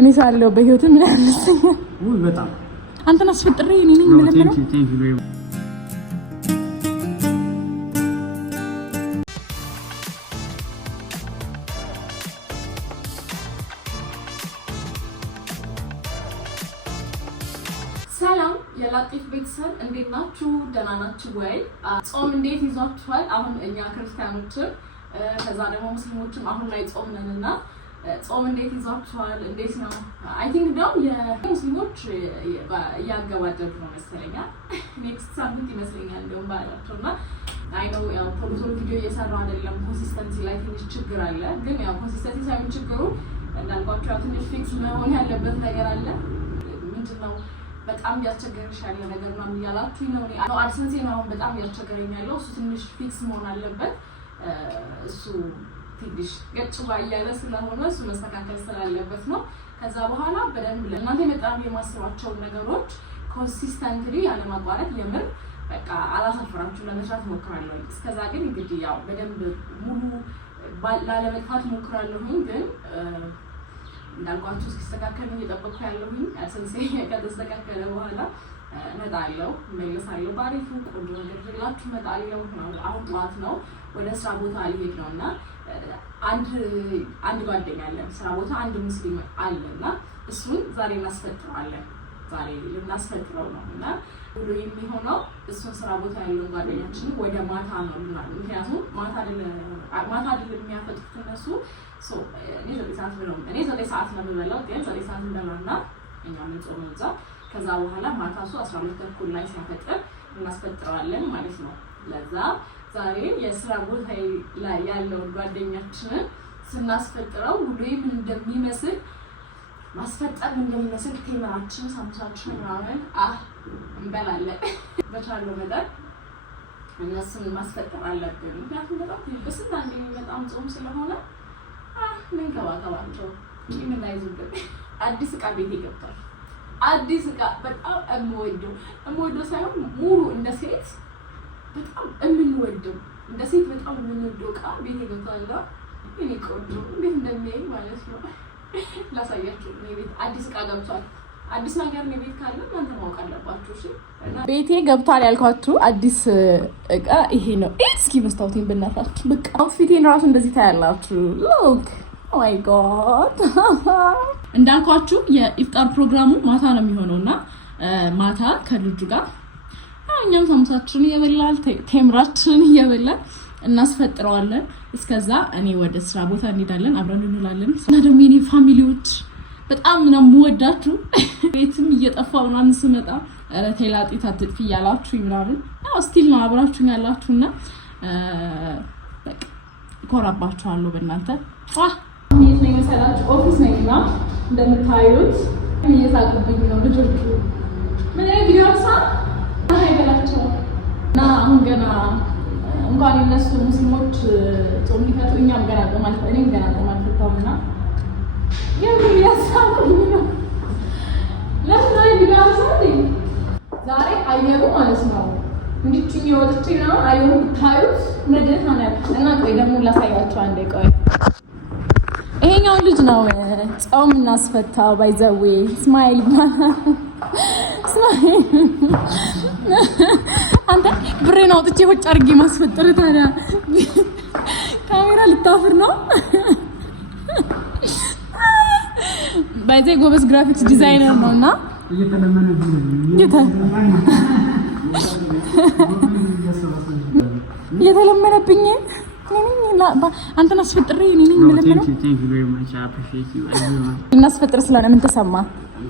እኔ ሳለው በህይወት ምን ያለሰኝ ወይ በጣም አንተን አስፈጥሬ እኔ ነኝ ምለምነው ሰላም የላጢፍ ቤተሰብ እንዴት ናችሁ? ደህና ናችሁ ወይ? ጾም እንዴት ይዟችኋል? አሁን እኛ ክርስቲያኖች ከዛ ደግሞ ሙስሊሞችም አሁን ላይ ጾም ነንና ጾም እንዴት ይዟችኋል? እንዴት ነው? አይ ቲንክ ነው የሙስሊሞች ያገባደዱ ነው መሰለኛ ኔክስት ሳምንት ይመስለኛል እንደውም ባላቸውና አይ ነው ያው ቶሎ ቪዲዮ እየሰራ አይደለም። ኮንሲስተንሲ ላይ ትንሽ ችግር አለ። ግን ያው ኮንሲስተንሲ ሳይሆን ችግሩ እንዳልኳችሁ ያው ትንሽ ፊክስ መሆን ያለበት ነገር አለ። ምንድነው በጣም ያስቸገረሽ ያለ ነገር ነው እያላችሁ ነው። አድሰንሴ ነው አሁን በጣም ያስቸገረኝ ያለው እሱ ትንሽ ፊክስ መሆን አለበት። እሱ ትንሽ ገጭ ባያለ ስለሆነ እሱ መስተካከል ስላለበት ነው። ከዛ በኋላ በደንብ ለእናንተ የመጣው የማስባቸው ነገሮች ኮንሲስተንትሊ ያለ ማቋረጥ የምር በቃ አላሳፍራችሁ ለመስራት ሞክራለሁ። እስከዛ ግን እንግዲህ ያው በደንብ ሙሉ ላለመጥፋት ሞክራለሁ። ግን እንዳልኳችሁ እስኪስተካከል እየጠበቅኩ ያለሁኝ አሰንሴ ከተስተካከለ በኋላ እመጣለሁ፣ እመለሳለሁ። ባሪፉ ቆንጆ ነገር ይዤላችሁ እመጣለሁ። አሁን ጠዋት ነው፣ ወደ ስራ ቦታ ሊሄድ ነው እና አንድ ጓደኛ አለን ስራ ቦታ አንድ ሙስሊም አለና እሱን ዛሬ እናስፈጥረዋለን። ዛሬ ልናስፈጥረው ነው እና ሁሉ የሚሆነው እሱን ስራ ቦታ ያለውን ጓደኛችንን ወደ ማታ ነው ልናል። ምክንያቱም ማታ አይደለም የሚያፈጥሩት እነሱ እኔ 9 ሰዓት ነው የምበላው። ግን 9 ሰዓት እንደማና እኛ የምንጾመው እዛ። ከዛ በኋላ ማታ እሱ 12 ተኩል ላይ ሲያፈጥር እናስፈጥረዋለን ማለት ነው። ለዛ ዛሬ የስራ ቦታ ላይ ያለውን ጓደኛችንን ስናስፈጥረው ሁሉ ምን እንደሚመስል ማስፈጠር እንደሚመስል ቴምራችን ሳምሳችን ምናምን እንበላለን። በቻለው መጠን እነሱን ማስፈጠር አለብን። ምክንያቱም በጣም በስንት አንዴ የሚመጣም ጾም ስለሆነ መንከባከባቸው የምናይዙበት አዲስ እቃ ቤት ይገብታል። አዲስ እቃ በጣም እምወደው ሳይሆን ሙሉ እንደ ሴት በጣም የምንወደው እንደ ሴት በጣም የምንወደው እቃ ቤት ይገብታል። እኔ ቆንጆ እንዴት እንደሚያይ ማለት ነው ላሳያችሁ። ቤት አዲስ እቃ ገብቷል። አዲስ ነገር ነው ቤት ካለ እናንተ ማወቅ አለባችሁ። እሺ ቤቴ ገብቷል ያልኳችሁ አዲስ እቃ ይሄ ነው። እስኪ መስታወቴን በእናታችሁ በቃ አውትፊቴን ራሱ እንደዚህ ታያላችሁ። ሉክ ኦ ማይ ጋድ እንዳልኳችሁ የኢፍጣር ፕሮግራሙ ማታ ነው የሚሆነውና ማታ ከልጁ ጋር እኛም ሳምሳችን እየበላን ቴምራችን እየበላን እናስፈጥረዋለን። እስከዛ እኔ ወደ ስራ ቦታ እንሄዳለን፣ አብረን እንውላለን። እና ደግሞ የኔ ፋሚሊዎች በጣም ነው የምወዳችሁ። ቤትም እየጠፋው ምናምን ስመጣ ኧረ ቴላጢ ታጥፊ ያላችሁ ምናምን ያው ስቲል ነው አብራችሁኝ ያላችሁና በቃ ኮራባችኋለሁ በእናንተ። ይሄ ነው መሰላችሁ ኦፊስ ነኝና እንደምታዩት እየሳቁብኝ ነው ልጆቹ። ምን ቪዲዮ አይበላቸው እና አሁን ገና እንኳን እነሱ ሙስሊሞች ጾም ሊፈቱ እኛም ገና ማለት እኔም ገና ማለት ተውና የምን ያሳቁኝ ነው። ለምን ቢያሳቁ ዛሬ አየሩ ማለት ነው እንድትኝ ወጥቼ ነው አየሩ ታዩት መደት ነው እና ቆይ ደግሞ ላሳያችሁ አንዴ ቆይ። ይሄኛው ልጅ ነው ጾም እናስፈታው ባይዘዌ ስማይል ስማይል አንተ ብሬን አውጥቼ ወጭ አድርጌ ማስፈጠር ታዲያ ካሜራ ልታፍር ነው። ባይዘ ጎበዝ ግራፊክስ ዲዛይነር ነውና እየተለመነብኝ አንተን አስፈጥሬ እኔ ነኝ የምለምነው። እናስፈጥር ስለሆነ ምን ተሰማ?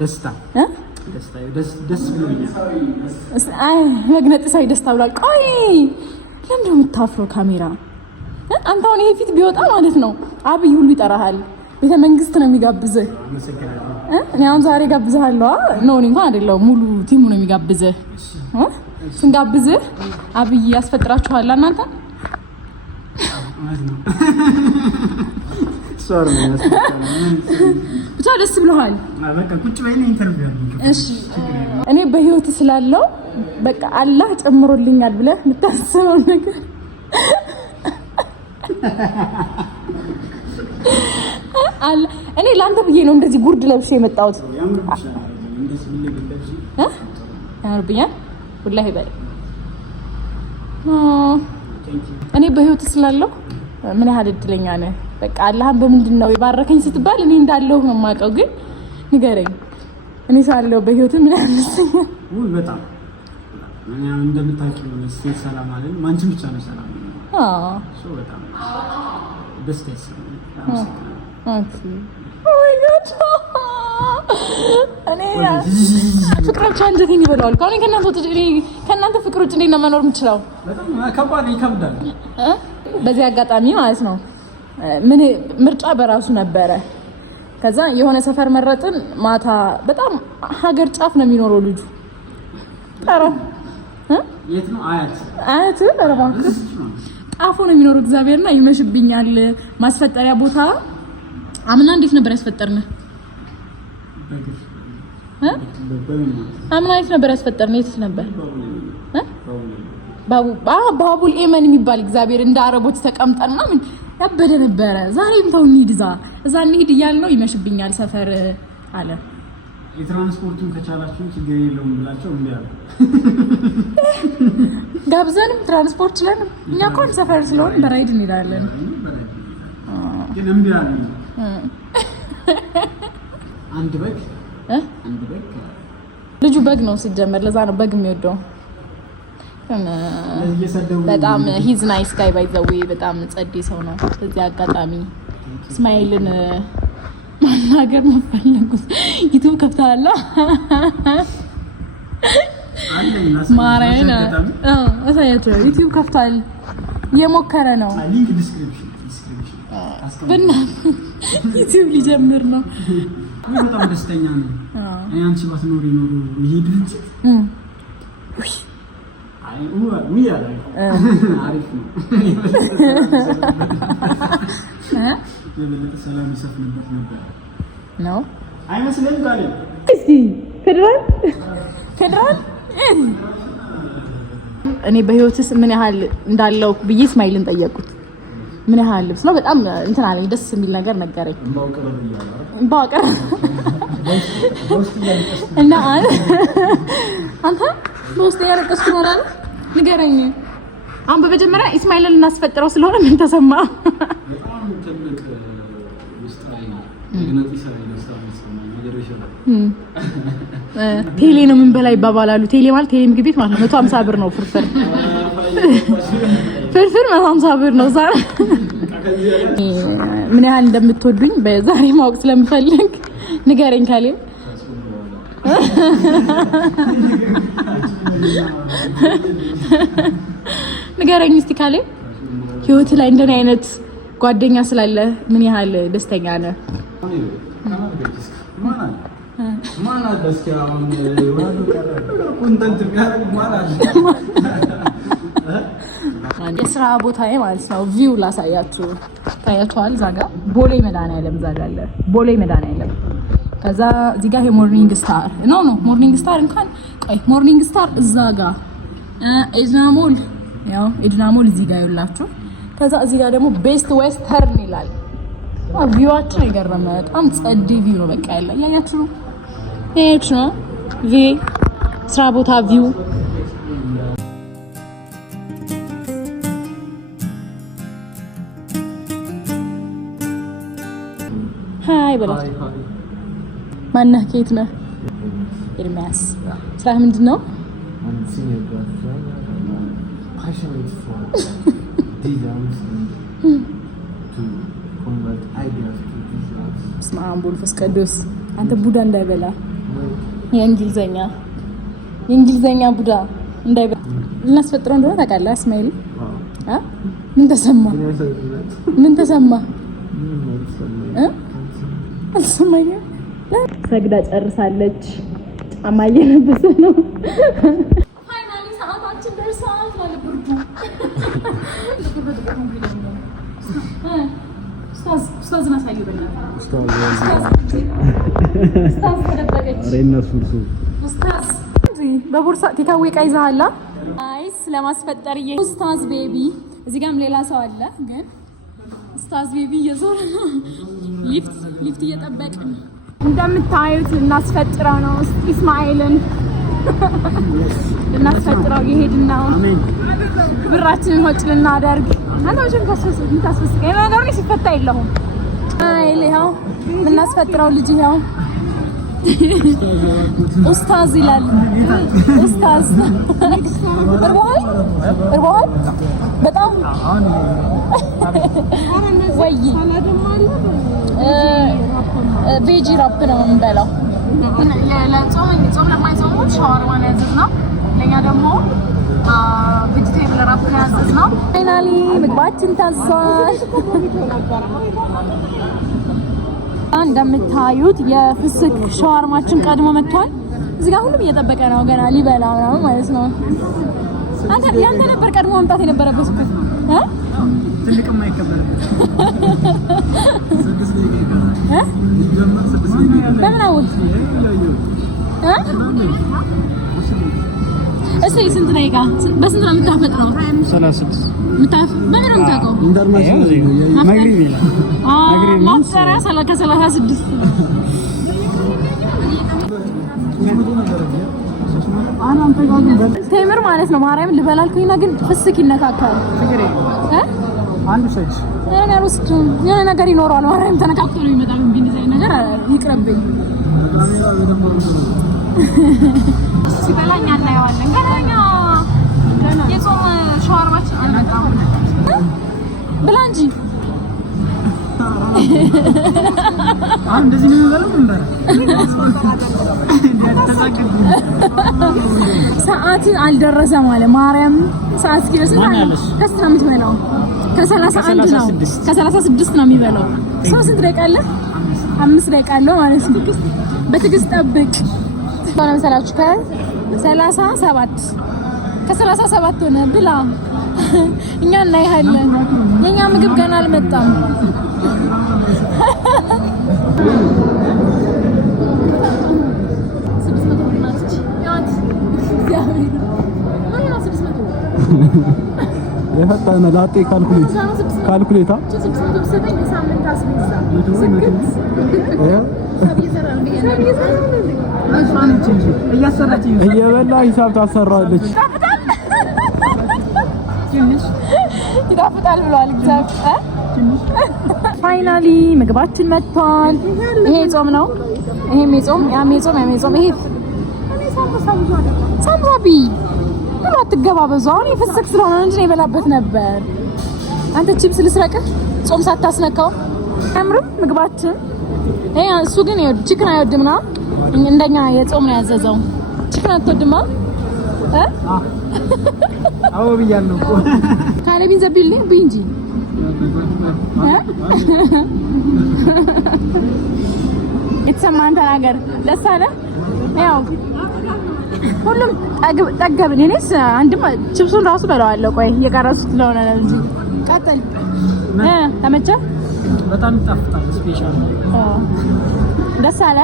ደስታ ደስ ብሎኛል። አይ መግነጥሳዊ ደስታ ብሏል። ቆይ ለምንድን ነው የምታፍረው? ካሜራ አንተ አሁን ይሄ ፊት ቢወጣ ማለት ነው አብይ ሁሉ ይጠራሃል። ቤተ መንግስት ነው የሚጋብዝህ። እኔ አሁን ዛሬ ጋብዝሃለሁ ነው እንኳን አይደለም ሙሉ ቲሙ ነው የሚጋብዝህ። ስንጋብዝህ አብይ ያስፈጥራችኋል እናንተ ሶሪ ብቻ ደስ ብሎሃል። በቃ ቁጭ በይና ኢንተርቪው አድርጊ። እሺ እኔ በህይወት ስላለው በቃ አላህ ጨምሮልኛል ብለህ የምታስበው ነገር አለ እኔ ላንተ ብዬ ነው እንደዚህ ጉርድ ለብሼ የመጣሁት። ያምርብኛል ወላሂ በል እኔ በህይወት ስላለው ምን ያህል እድለኛ ነህ። በቃ አላህን በምንድነው የባረከኝ ስትባል እኔ እንዳለው ነው የማውቀው። ግን ንገረኝ እኔ ሳለው በህይወት ምን ያህል ደስተኛ ወይ በጣም እኔ እንደምታውቂው ነው ሰላም አለኝ ማንቺም ብቻ ነው ሰላም ነው። በጣም ደስ ይላል። እኔ ፍቅራችሁ አንጀቴን ይበላዋል። ከእናንተ ፍቅር ውጭ እንዴት ነው መኖር የምችለው? በጣም ከባድ ይከብዳል። በዚህ አጋጣሚ ማለት ነው ምን ምርጫ በራሱ ነበረ። ከዛ የሆነ ሰፈር መረጥን። ማታ በጣም ሀገር ጫፍ ነው የሚኖረው ልጁ ታራ የት ነው አያት ረባክ ጣፎ ነው የሚኖረው። እግዚአብሔርና ይመሽብኛል። ማስፈጠሪያ ቦታ አምና እንዴት ነበር ያስፈጠርነ? አምና የት ነበር ያስፈጠርነ? የት ነበር? ባቡል ኤመን የሚባል እግዚአብሔር እንደ አረቦች ተቀምጠና ምን ያበደ ነበረ። ዛሬም ተው እንሂድ እዛ እንሂድ እያልን ነው። ይመሽብኛል ሰፈር አለ። የትራንስፖርቱን ከቻላችሁ ችግር የለውም ብላችሁ እንዴ አለ ጋብዘንም ትራንስፖርት ለን እኛ እንኳን ሰፈር ስለሆነ በራይድ እንሄዳለን። ግን እንዴ አለ አንድ በግ ልጁ በግ ነው ሲጀመር። ለዛ ነው በግ የሚወደው። በጣም ሂዝ ናይስ ጋይ ባይ ዘ ዌይ በጣም ጸዴ ሰው ነው። በዚህ አጋጣሚ እስማኤልን ማናገር መፈለጉት ዩቲዩብ ከፍታላ ማራይና አሳያቸው። ዩቲዩብ ከፍታል እየሞከረ ነው። ሊንክ ዲስክሪፕሽን ዩቲዩብ ሊጀምር ነው። በጣም ደስተኛ ነው። እኔ አንቺ ባትኖሪ ኖሮ ይሄ ድርጅት አሪፍ ነው። የበለጠ ሰላም ይሰፍንበት ነበር ነው አይመስልም? ጋር እስኪ ፌደራል እኔ በህይወትስ ምን ያህል እንዳለው ብዬ እስማኤልን ጠየቁት። ምን ያህል ልብስ ነው በጣም እንትን አለኝ። ደስ የሚል ነገር ነገረኝ። ባቀር እና አንተ በውስጥ ያለቀስኩ ነው አይደል? ንገረኝ። አሁን በመጀመሪያ እስማኤልን እናስፈጥረው ስለሆነ ምን ተሰማ? በጣም ትልቅ ውስጣዊ የግነት ይሰራል ነገር ይችላል። ቴሌ ነው ምን በላይ ይባባላሉ። ቴሌ ማለት ቴሌ ምግብ ቤት ማለት ነው። 150 ብር ነው ፍርፍር 150 ብር ነው። ዛሬ ምን ያህል እንደምትወዱኝ በዛሬ ማወቅ ስለምፈልግ ንገረኝ ካሌብ። ንገረኝ እስቲ ካሌብ፣ ህይወት ላይ እንደኔ አይነት ጓደኛ ስላለ ምን ያህል ደስተኛ ነህ? ማን አደስኪ አሁን ኮንተንት የሚያደርግ ማን አለ? የስራ ቦታዬ ማለት ነው። ቪው ላሳያችሁ። ታያችኋል። እዛ ጋር ቦሌ መድኃኒዓለም እዛ ጋር አለ። ቦሌ መድኃኒዓለም። ከዛ እዚህ ጋር ሞርኒንግ ስታር ነው ሞርኒንግ ስታር እንኳን ቆይ ሞርኒንግ ስታር እዛ ጋር ኤድናሞል ያው ኤድናሞል እዚህ ጋር ይውላችሁ። ከዛ እዚህ ጋር ደግሞ ቤስት ዌስተርን ይላል። ቪዋችን ይገርም። በጣም ጸዲ ቪው ነው። በቃ ያለ ያያችሁ ነው ስራ ቦታ ቪው። ሃይ በላ ማነህ? ከየት ነህ? ኤርሚያስ። ስራ ምንድን ነው? በስመ አብ ወመንፈስ ቅዱስ። አንተ ቡዳ እንዳይበላ የእንግሊዘኛ ቡዳ እንዳይበላ ልናስፈጥረው እንደሆነ ታውቃለህ እስማኤል? ምን ተሰማ? አልሰማኝም። ሰግዳ ጨርሳለች። ጫማ እየለበሰ ነው። ፋይናሊ ሰዓታችን ደርሷል። ማለት ብርዱ ኡስታዝና ሳይዩ በቦርሳ ቴካዌ ዕቃ ይዘሃል? አይስ ለማስፈጠር ኡስታዝ ቤቢ። እዚህ ጋርም ሌላ ሰው አለ፣ ግን ኡስታዝ ቤቢ እየዞረ ነው። ሊፍት ሊፍት እየጠበቅን እንደምታዩት እናስፈጥረው ነው ኢስማኤልን እናስፈጥረው እየሄድን ነው። ብራችንን ወጭ ልናደርግ አንተም ታስፈስቀኝ ነገር ነው ሲፈታ የለውም አይል ይኸው እናስፈጥረው ልጅ ይኸው ኡስታዝ ይላል ኡስታዝ እርቦሃል በጣም ወይ ቬጂ ራፕ ነው የምንበላው ጾም ለማይጾሙት ሻወርማ ያዘዝነው ለኛ ደግሞ ቬጂቴብል ራፕ ያዘዝነው ፋይናሊ ምግባችን ታዟል። እንደምታዩት የፍስክ ሻወርማችን ቀድሞ መጥቷል። እዚህ ጋር ሁሉም እየጠበቀ ነው ገና ሊበላ ነው ማለት ነው። ያንተ ነበር ቀድሞ መምጣት የነበረበት እኮ ትልቅም አይከበርም። በምን አውጥ እስኪ ስንት ደቂቃ በስንት ነው የምታፈጥረው? 36 በምን ነው የምታውቀው? ኢንተርናሽናል መግሪብ ይላል። ማፍጠሪያ 36 ቴምር ማለት ነው። ማርያም ልበላልኩኝና ግን ፍስክ ይነካካል። አንዱ ሰጅ የሆነ ነገር ይኖረዋል። ማርያም ተነካክቶ ነው የሚመጣው። እንደዚህ ነገር ይቅርብኝ። ሲበላኝ እናየዋለን። ገና የጾም ሻወርማችን አልመጣም። ብላ እንጂ አሁን እንደዚህ ነው የሚበላው ነበር። ሰዓት አልደረሰም አለ ማርያም። ሰዓት እስኪደርስ ከስንት ነው የምትበላው? ከ31 ነው ከ36 ነው የሚበላው። ሰው ስንት ደቂቃ አለ? 5 ደቂቃ አለው ማለት ነው። በትዕግስት ጠብቅ። ባለ መሰላችሁ ከ37 ሆነ ብላ እኛ እናይሃለን። የኛ ምግብ ገና አልመጣም። የፈጣነ ላጤ ካልኩሌታ እየበላ ሂሳብ ታሰራለች። ይጣፍጣል ብሏል እግዚአብሔር። ፋይናሊ ምግባችን መጥቷል። ይሄ ጾም ነው። ይሄም የጾም ያም የጾም ይሄ ሳምባቢ ብሎ አትገባበዙ። አሁን የፍስክ ስለሆነ እንጂ የበላበት ነበር። አንተ ቺፕስ ልስረቅህ ጾም ሳታስነካው አምሩም ምግባችን። እሱ ግን ቺክን አይወድምና እንደኛ የጾም ነው ያዘዘው። ቺክን አትወድማ? አዎ ብያለሁ እኮ ካለቢን ዘቢልኝ ብንጂ የተሰማን ተናገር። ደስ አለ? ያው ሁሉም ጠገብን። እኔስ አንድም ቺፕሱን ራሱ በላዋለሁ። ቆይ እየቀረሱት ስለሆነ ነው እንጂ ቀጥል። ተመቸ? በጣም ይጣፍጣል። ስፔሻል ነው። ደስ አለ?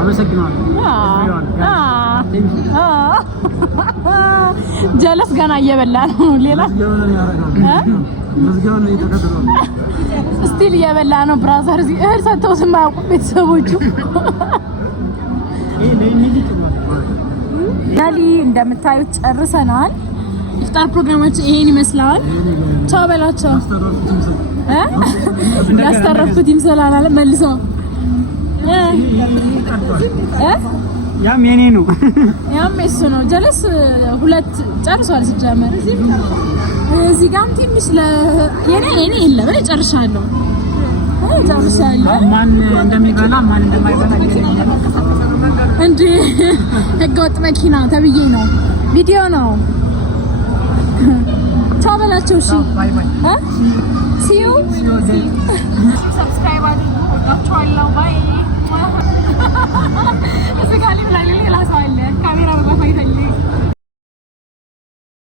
አመሰግናለሁ። ጀለስ ገና እየበላ ነው። ሌላ ስቲል እየበላ ነው። ብራዘር እህል ሰጥተው የማያውቁ ቤተሰቦቹ ናሊ እንደምታዩት ጨርሰናል። ኢፍጣር ፕሮግራማችን ይሄን ይመስላል። ቻው በላቸው። ያስተረፍኩት ይምሰላል አለ መልሶ ያም የኔ ነው ያም እሱ ነው። ጀለስ ሁለት ጨርሷል ሲጀመር። እዚህ ጋርም ትንሽ የኔ የለም እኔ ጨርሻለሁ። ማን እንደሚበላ ማን እንደማይበላ እንዴ ህገወጥ መኪና ተብዬ ነው። ቪዲዮ ነው። ቻው በላቸው። እሺ ሲዩ